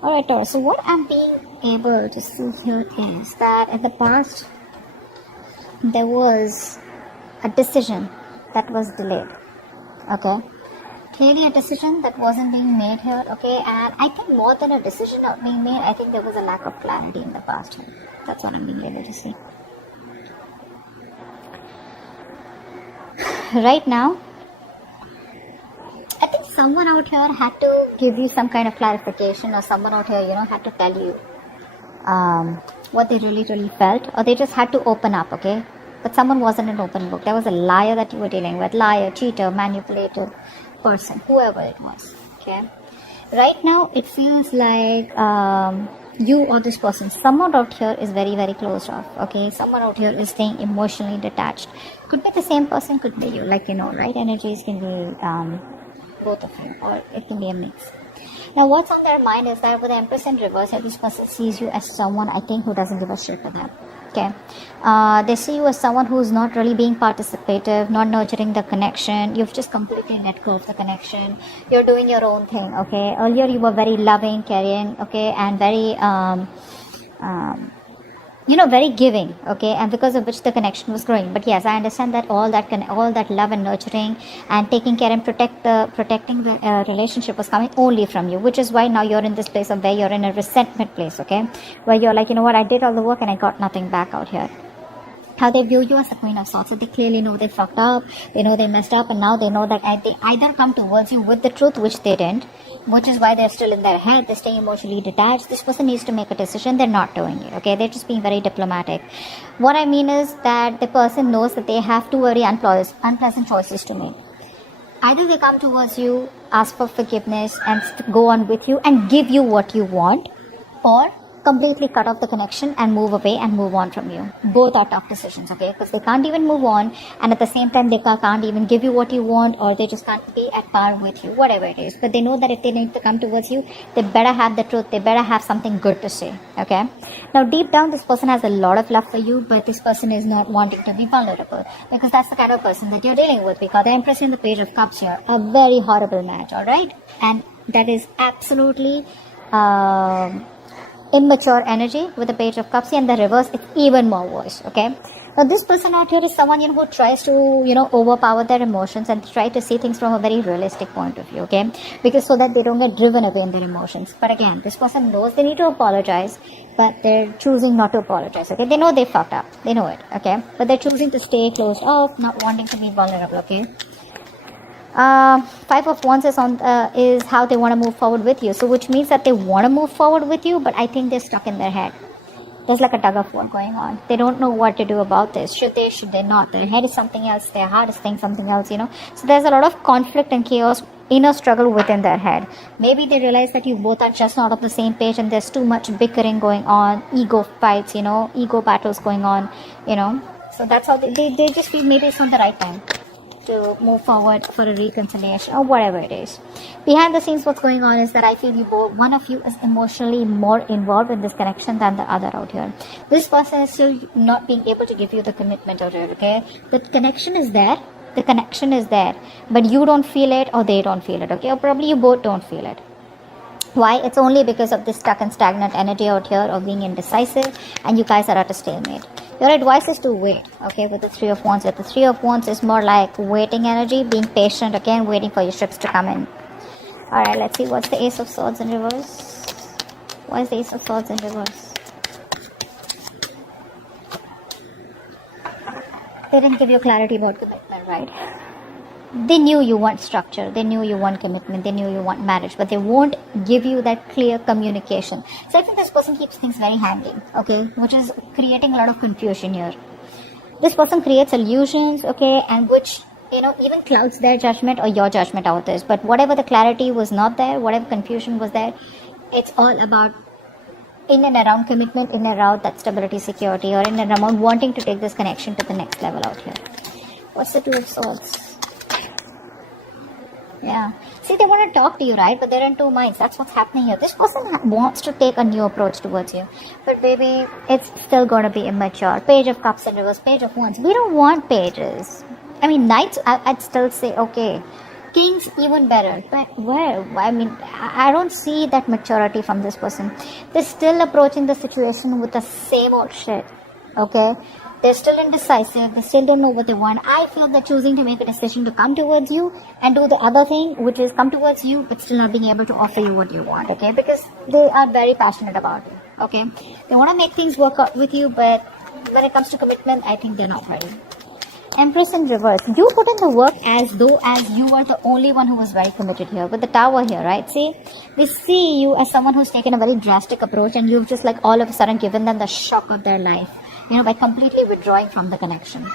Alright, Taurus, so what I'm being able to see here is that in the past there was a decision that was delayed. Okay, clearly a decision that wasn't being made here. Okay, and I think more than a decision not being made, I think there was a lack of clarity in the past here. That's what I'm being able to see. Right now, I think someone out here had to give you some kind of clarification, or someone out here, had to tell you what they really felt, or they just had to open up, okay? But someone wasn't an open book. There was a liar that you were dealing with, liar, cheater, manipulator person, whoever it was, okay? Right now, it feels like you or this person, someone out here is very closed off, okay? Someone out here is staying emotionally detached. Could be the same person, could be you, right? Energies can be both of you, or it can be a mix. Now, what's on their mind is that with the Empress in reverse, this person sees you as someone, I think, who doesn't give a shit for them. Okay, they see you as someone who's not really being participative, not nurturing the connection. You've just completely let go of the connection. You're doing your own thing. Okay, earlier you were very loving, caring, okay, and very very giving, okay, and because of which the connection was growing. But yes, I understand that all that love and nurturing and taking care and protecting the relationship was coming only from you, which is why now you're in this place of where you're in a resentment place, okay, where you're like, what, I did all the work and I got nothing back out here. How they view you as the Queen of Swords. So they clearly know they fucked up, they know they messed up, and now they know that they either come towards you with the truth, which they didn't, which is why they're still in their head, they're staying emotionally detached. This person needs to make a decision, they're not doing it, okay, they're just being very diplomatic. What I mean is that the person knows that they have two very unpleasant choices to make. Either they come towards you, ask for forgiveness, and go on with you and give you what you want, or completely cut off the connection and move away and move on from you. Both are tough decisions, okay, because they can't even move on, and at the same time they can't even give you what you want, or they just can't be at par with you, whatever it is. But they know that if they need to come towards you, they better have the truth, they better have something good to say, okay. Now deep down, this person has a lot of love for you, but this person is not wanting to be vulnerable, because that's the kind of person that you're dealing with. Because the Empress and the Page of Cups here, a very horrible match, alright, and that is absolutely immature energy with the Page of Cups, and the reverse, it's even more worse, okay. Now this person out here is someone who tries to overpower their emotions and try to see things from a very realistic point of view, okay, because so that they don't get driven away in their emotions. But again, this person knows they need to apologize, but they're choosing not to apologize, okay. They know they fucked up, they know it, okay, but they're choosing to stay closed off, not wanting to be vulnerable, okay. Five of Wands is how they want to move forward with you. So which means that they want to move forward with you, but I think they're stuck in their head. There's like a tug of war going on. They don't know what to do about this. Should they not? Their head is something else, their heart is saying something else, So there's a lot of conflict and chaos, inner struggle within their head. Maybe they realize that you both are just not on the same page, and there's too much bickering going on, ego fights, ego battles going on, So that's how they just feel maybe it's not the right time to move forward for a reconciliation or whatever it is. Behind the scenes, what's going on is that I feel one of you is emotionally more involved in this connection than the other out here. This person is still not being able to give you the commitment out here, okay? The connection is there, but you don't feel it, or they don't feel it, okay? Or probably you both don't feel it. Why? It's only because of this stuck and stagnant energy out here of being indecisive, and you guys are at a stalemate. Your advice is to wait, okay, with the Three of Wands. The Three of Wands is more like waiting energy, being patient, again, waiting for your ships to come in. Alright, let's see what's the Ace of Swords in reverse. Why is the Ace of Swords in reverse? They didn't give you clarity about commitment, right? They knew you want structure, they knew you want commitment, they knew you want marriage, but they won't give you that clear communication. So I think this person keeps things very hanging, okay, which is creating a lot of confusion here. This person creates illusions, okay, and which, even clouds their judgment or your judgment out this. But whatever the clarity was not there, whatever confusion was there, it's all about in and around commitment, in and around that stability, security, or in and around wanting to take this connection to the next level out here. What's the Two of Swords? Yeah. See, they want to talk to you, right? But they're in two minds. That's what's happening here. This person wants to take a new approach towards you. But baby, it's still going to be immature. Page of Cups in reverse, Page of Wands. We don't want pages. I mean, Knights, I'd still say, okay. Kings even better. But where? I mean, I don't see that maturity from this person. They're still approaching the situation with the same old shit. Okay? They're still indecisive. They still don't know what they want. I feel they're choosing to make a decision to come towards you and do the other thing, which is come towards you but still not being able to offer you what you want. Okay? Because they are very passionate about it. Okay? They want to make things work out with you, but when it comes to commitment, I think they're not ready. Empress in reverse. You put in the work as though as you are the only one who was very committed here. With the Tower here, right? See? They see you as someone who's taken a very drastic approach and you've just like all of a sudden given them the shock of their life. By completely withdrawing from the connection.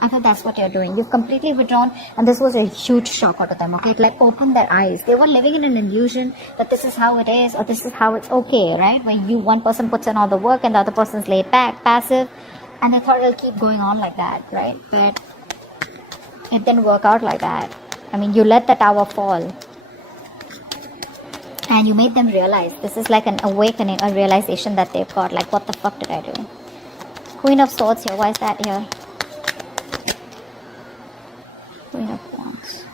I thought that's what you're doing. You've completely withdrawn and this was a huge shock out of them. Okay? It like opened their eyes. They were living in an illusion that this is how it is or this is how it's okay, right? Where one person puts in all the work and the other person's laid back, passive. And they thought it'll keep going on like that, right? But it didn't work out like that. I mean, you let the Tower fall. And you made them realize. This is like an awakening, a realization that they've got. Like, what the fuck did I do? Queen of Swords here. Why is that here? Queen of Wands.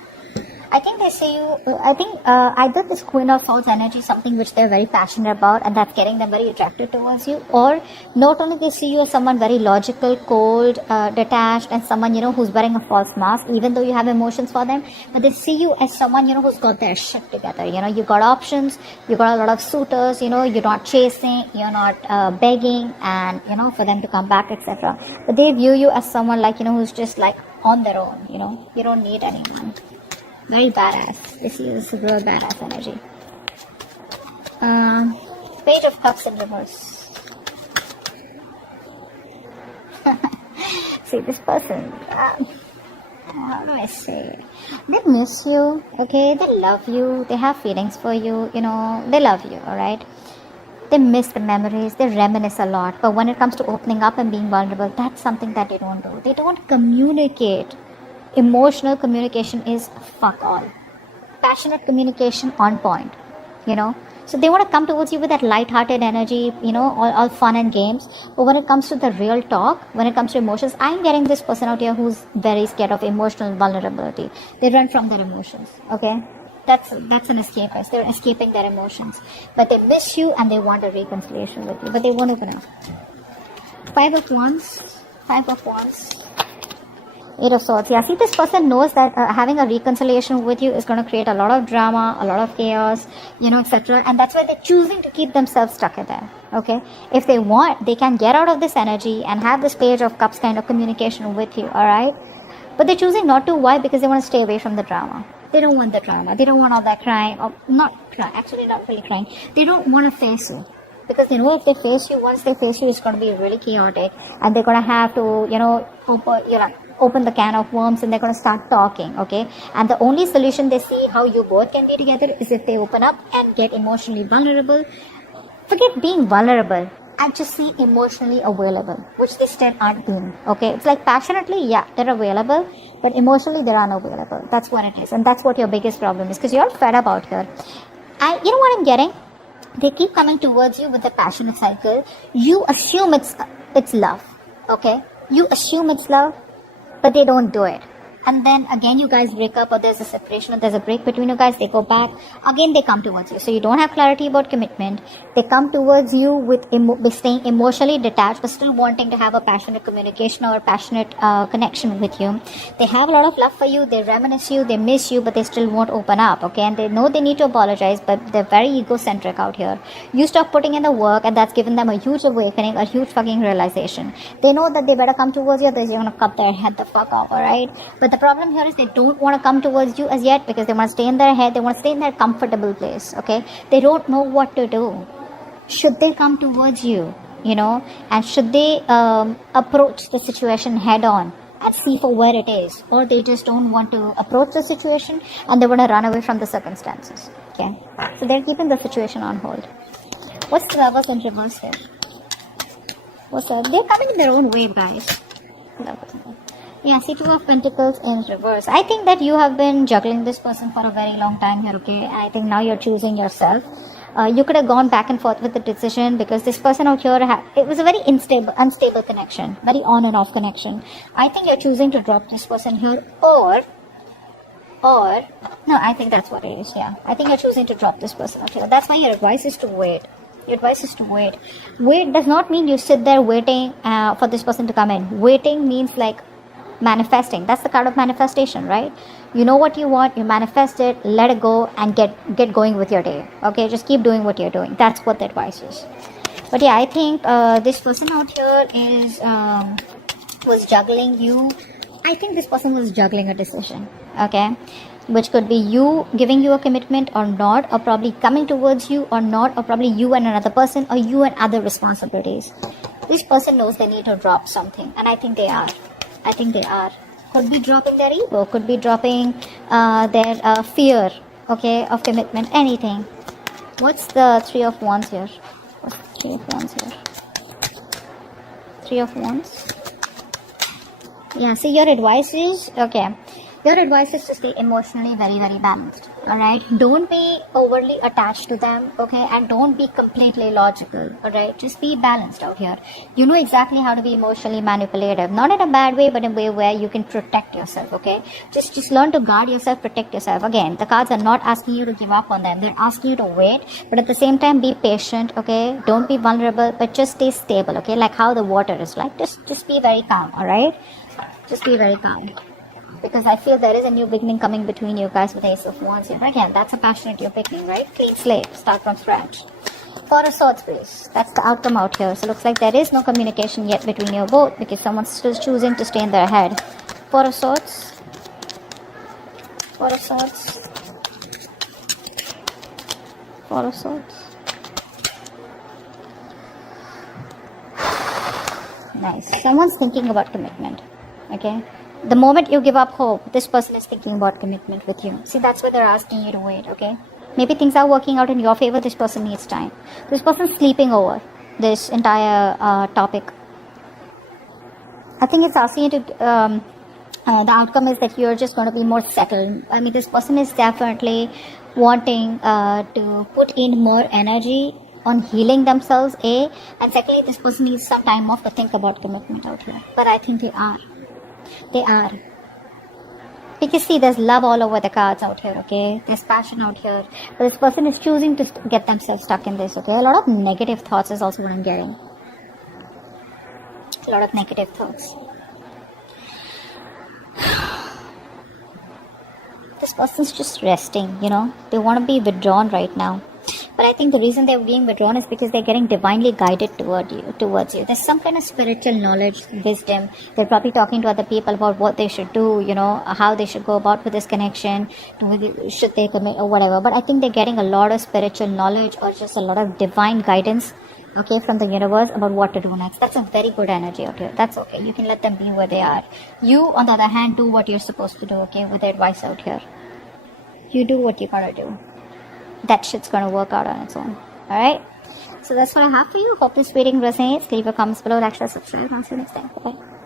I think they see you, either this Queen of Swords energy is something which they're very passionate about and that's getting them very attracted towards you, or not only they see you as someone very logical, cold, detached, and someone, who's wearing a false mask, even though you have emotions for them, but they see you as someone, who's got their shit together. You got options, you got a lot of suitors, you're not chasing, you're not begging, and, for them to come back, etc. But they view you as someone like, who's just like on their own, you don't need anyone. Very badass. This is a real badass energy. Page of Cups in reverse. See, this person, how do I say? They miss you, okay? They love you. They have feelings for you, they love you, alright? They miss the memories. They reminisce a lot. But when it comes to opening up and being vulnerable, that's something that they don't do. They don't communicate. Emotional communication is fuck all. Passionate communication on point, So they want to come towards you with that light-hearted energy, all fun and games. But when it comes to the real talk, when it comes to emotions, I'm getting this person out here who's very scared of emotional vulnerability. They run from their emotions, okay? That's an escapist. They're escaping their emotions. But they miss you and they want a reconciliation with you. But they won't open up. 5 of Wands. 5 of Wands. 8 of Swords. Yeah, see, this person knows that having a reconciliation with you is going to create a lot of drama, a lot of chaos, etc. And that's why they're choosing to keep themselves stuck in there. Okay? If they want, they can get out of this energy and have this Page of Cups kind of communication with you. Alright? But they're choosing not to. Why? Because they want to stay away from the drama. They don't want the drama. They don't want all that crying. Or not crying. Actually, not really crying. They don't want to face you. Because they know if they face you, once they face you, it's going to be really chaotic. And they're going to have to, open the can of worms and they're going to start talking, okay? And the only solution they see how you both can be together is if they open up and get emotionally vulnerable. Forget being vulnerable. I just see emotionally available, which they still aren't being, okay? It's like passionately, yeah, they're available, but emotionally they're unavailable. That's what it is. And that's what your biggest problem is, because you're fed up out here. And you know what I'm getting? They keep coming towards you with the passionate cycle. You assume it's love, okay? You assume it's love, but they don't do it. And then again you guys break up, or there's a separation, or there's a break between you guys, they go back, again they come towards you. So you don't have clarity about commitment. They come towards you with staying emotionally detached, but still wanting to have a passionate communication or a passionate connection with you. They have a lot of love for you, they reminisce you, they miss you, but they still won't open up, okay? And they know they need to apologize, but they're very egocentric out here. You stop putting in the work, and that's given them a huge awakening, a huge fucking realization. They know that they better come towards you, or they're gonna cut their head the fuck off, alright? But the problem here is they don't want to come towards you as yet, because they want to stay in their head, they want to stay in their comfortable place, okay? They don't know what to do. Should they come towards you, and should they approach the situation head on and see for where it is, or they just don't want to approach the situation and they want to run away from the circumstances, okay? So they're keeping the situation on hold. What's the Lovers in reverse here? What's up? They're coming in their own wave, guys. Yeah, see, 2 of Pentacles in reverse. I think that you have been juggling this person for a very long time here, okay? I think now you're choosing yourself. You could have gone back and forth with the decision, because this person out here, it was a very unstable connection, very on and off connection. I think you're choosing to drop this person here, or Or, no, I think that's what it is, yeah. I think you're choosing to drop this person out here. That's why your advice is to wait. Your advice is to wait. Wait does not mean you sit there waiting for this person to come in. Waiting means like manifesting. That's the card of manifestation, right? You know what you want, you manifest it, let it go, and get going with your day. Okay, just keep doing what you're doing. That's what the advice is. But yeah, I think this person out here is was juggling you. I think this person was juggling a decision, okay, which could be you giving you a commitment or not, or probably coming towards you or not, or probably you and another person, or you and other responsibilities. This person knows they need to drop something, and I think they are. I think they are. Could be dropping their ego, could be dropping their fear, okay, of commitment, anything. What's the Three of Wands here? What's the Three of Wands here? Three of Wands. Yeah, see, your advice is, okay, your advice is to stay emotionally very, very balanced. Alright, don't be overly attached to them, okay, and don't be completely logical. Alright, just be balanced out here. You know exactly how to be emotionally manipulative, not in a bad way, but in a way where you can protect yourself, okay. Just learn to guard yourself, protect yourself. Again, the cards are not asking you to give up on them, they're asking you to wait, but at the same time be patient, okay. Don't be vulnerable, but just stay stable, okay, like how the water is like. Just be very calm. Alright, just be very calm, because I feel there is a new beginning coming between you guys with Ace of Wands here. Again, that's a passionate you're picking, right? Clean slate, start from scratch. Four of Swords, please. That's the outcome out here. So looks like there is no communication yet between you both, because someone's still choosing to stay in their head. Four of Swords. Four of Swords. Four of Swords. Nice. Someone's thinking about commitment, okay? The moment you give up hope, this person is thinking about commitment with you. See, that's why they're asking you to wait, okay? Maybe things are working out in your favor, this person needs time. This person's sleeping over this entire topic. I think it's asking you to, the outcome is that you're just going to be more settled. I mean, this person is definitely wanting to put in more energy on healing themselves, A, and secondly, this person needs some time off to think about commitment out here. But I think they are. They are. Because see, there's love all over the cards out here, okay? There's passion out here. But this person is choosing to get themselves stuck in this, okay? A lot of negative thoughts is also what I'm getting. A lot of negative thoughts. This person's just resting, you know? They want to be withdrawn right now. But I think the reason they're being withdrawn is because they're getting divinely guided towards you. There's some kind of spiritual knowledge, wisdom. They're probably talking to other people about what they should do, you know, how they should go about with this connection, should they commit or whatever. But I think they're getting a lot of spiritual knowledge or just a lot of divine guidance, okay, from the universe about what to do next. That's a very good energy out here. That's okay. You can let them be where they are. You, on the other hand, do what you're supposed to do, okay, with the advice out here. You do what you're gonna do. That shit's gonna work out on its own. Alright? So that's what I have for you. Hope this reading resonates. Leave your comments below, like, share, subscribe. I'll see you next time. Bye-bye.